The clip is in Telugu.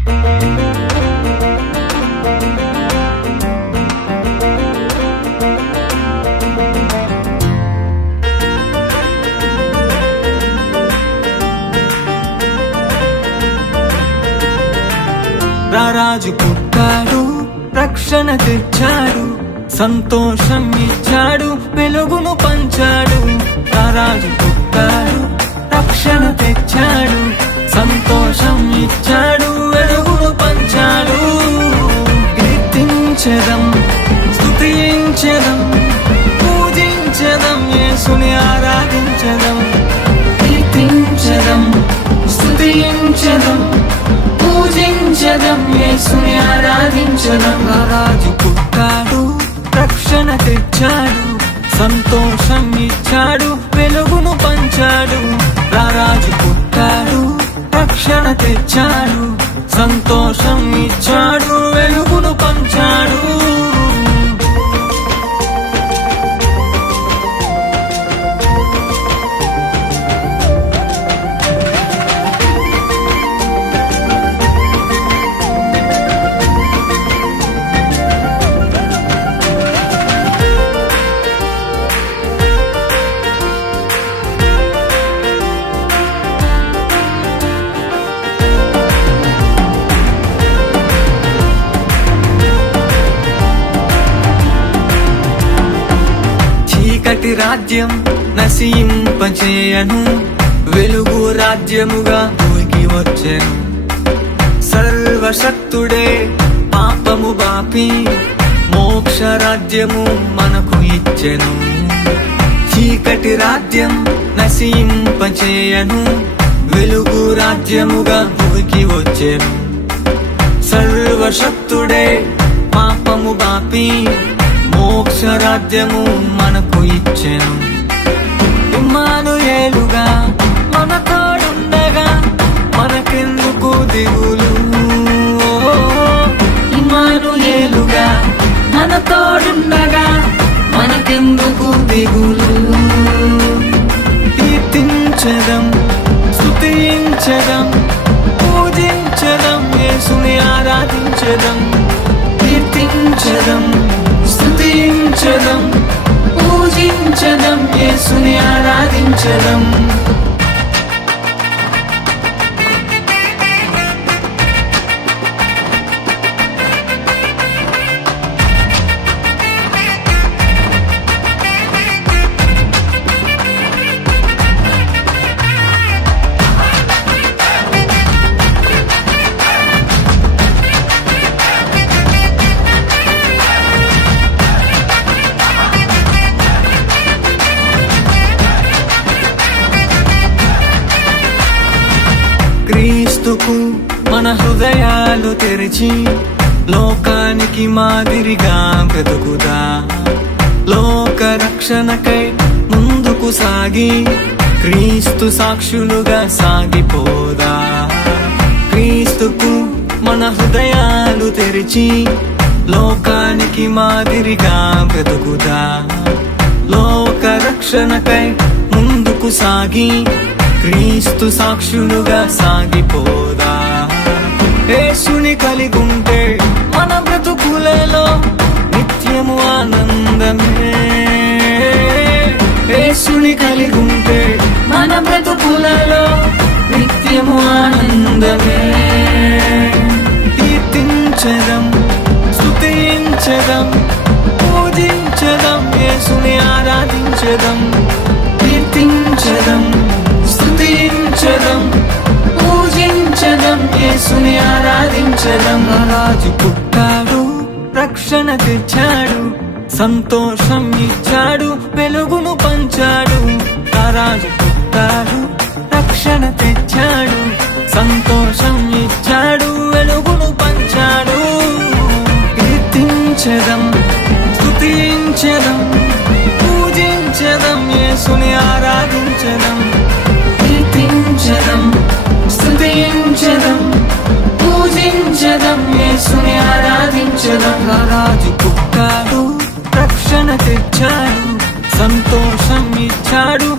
రారాజు పుట్టాడు, రక్షణ తెచ్చాడు, సంతోషం ఇచ్చాడు, వెలుగును పంచాడు. రారాజు పుట్టాడు, రక్షణ తెచ్చాడు, సంతోషం ఇచ్చాడు, వెలుగును పంచాడు. కీర్తించెదం, స్తుతించెదం, పూజించెదం, యేసుని ఆరాధించెదం. కీర్తించెదం, స్తుతించెదం, పూజించెదం, యేసుని ఆరాధించెదం. రారాజు పుట్టాడు, రక్షణ తెచ్చాడు, సంతోషం ఇచ్చాడు, వెలుగును పంచాడు. రారాజు పుట్టాడు, రక్షణ తెచ్చాడు, సంతోషం ఇచ్చాడు, వెలుగును పంచాడు. చీకటి రాజ్యం నశింపచేయను, వెలుగు రాజ్యముగా భూమికి వచ్చెను. సర్వశక్తుడే పాపము బాపి మోక్ష రాజ్యము మనకు ఇచ్చెను. చీకటి రాజ్యం నశింపచేయను, వెలుగు రాజ్యముగా భూమికి వచ్చెను. సర్వశక్తుడే పాపము బాపి మోక్ష రాజ్యము మనకు ఇచ్చెను. ఇమ్మానుయేలుగా మన తోడుండగా మనకెందుకు దిగులు? ఇమ్మానుయేలుగా మన తోడుండగా మనకెందుకు దిగులు? కీర్తించెదం, స్తుతించెదం, పూజించెదం, యేసుని ఆరాధించెదం. కీర్తించెదం, స్తుతించెదం, పూజించెదం, యేసుని ఆరాధించెదం. క్రీస్తుకు మన హృదయాలు తెరిచి లోకానికి మాదిరిగా బ్రతుకుదా. లోక రక్షణకై ముందుకు సాగి క్రీస్తు సాక్షులుగా సాగిపోదా. క్రీస్తుకు మన హృదయాలు తెరిచి లోకానికి మాదిరిగా బ్రతుకుదా. లోక రక్షణకై ముందుకు సాగి క్రీస్తు సాక్షులుగా సాగిపోదా. యేసుని కలిగుంటే మన బ్రతుకులలో నిత్యము ఆనందమే. యేసుని కలిగుంటే మన బ్రతుకులలో నిత్యము ఆనందమే. కీర్తించెదం, స్తుతించెదం, పూజించెదం, యేసుని ఆరాధించెదం. కీర్తించెదం, స్తుతించెదం, పూజించెదం, యేసుని ఆరాధించెదం. రాజు పుట్టాడు, రక్షణ తెచ్చాడు, సంతోషం ఇచ్చాడు, వెలుగును పంచాడు. రాజు పుట్టాడు, రక్షణ తెచ్చాడు, సంతోషం ఇచ్చాడు, వెలుగును పంచాడు. కీర్తించెదం, స్తుతించెదం, పూజించెదం, యేసుని ఆరాధించెదం. కీర్తించెదం, స్తుతించెదం, పూజించెదం, యేసుని ఆరాధించెదం. రాజు పుట్టాడు, రక్షణ తెచ్చాడు, సంతోషం ఇచ్చాడు,